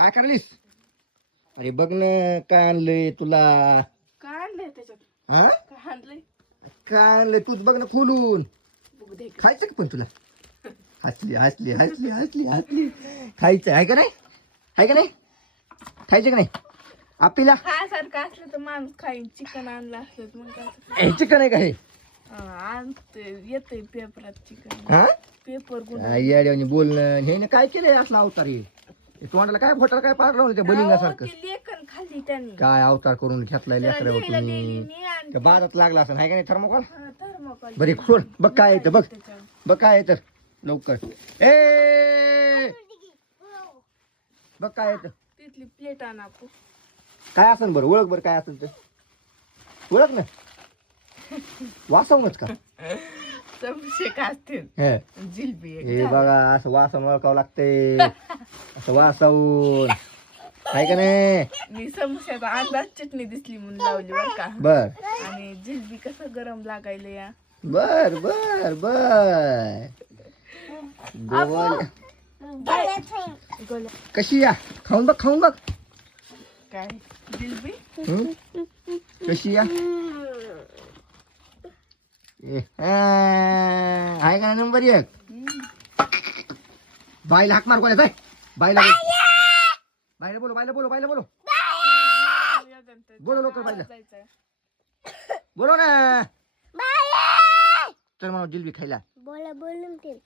काय करायलीस? अरे बघ ना काय आणलंय तुला. काय आणलंय त्याच्यात? हा काय आणलंय? काय आणलंय तूच बघ ना खोलून. बघू दे. खायचं का पण तुला? हसली हसली हसली हसली हसली. खायचं आहे का नाही? आहे का नाही? खायचं का नाही आपल्याला? खायसारखं असलं तर माणूस खाईन. चिकन आणलं असलं तर मग काय हे चिकन आहे का हे? आणते येतंय पेपरात चिकन. हा पेपर गुण येड्यावानी बोलणं हे काय केलंय असला अवतार हे? हे तोंडाला काय फोटाला काय पाडलं होतं त्या बलिंगासारखं? लेखन खाल्ली त्यांनी. काय अवतार करून घेतलाय लेकरावर लिहायला दिली तुम्ही? मी आणि त्या बाजात लागला असं आहे का नाही थर्मोकॉल? थर्मोकॉल. बरे खोल बघ काय येतं बघ. बघ काय येतं लवकर. ए बघ काय येतं. तिथली प्लेट आणा आपण. काय असेल बरं ओळख बरं काय असेल तर ओळख ना. वाचवणच का? समोसे असतील. हे जिलबी एक हे झालं. बघा असं वाचून ओळखावं लागते. असं वाचवून आहे का नाही? मी समोस्याचा अंदाज चटणी दिसली म्हणून लावली बरं का. बर आणि जिलबी कसं गरम लागायला या. बर बर बर गोल गोल्या. कशी या खाऊन बघ खाऊन बघ. काय जिलबी? हं? कशी या आहे का नंबर एक? बाईला हाक मार कोणा बाईला बाईला बोलो बाईला बोलो बाईला बोलो बोलो लवकर बाईला जायचंय. बोलो ना. चल म्हणा जिलबी खायला. बोला बोलून ते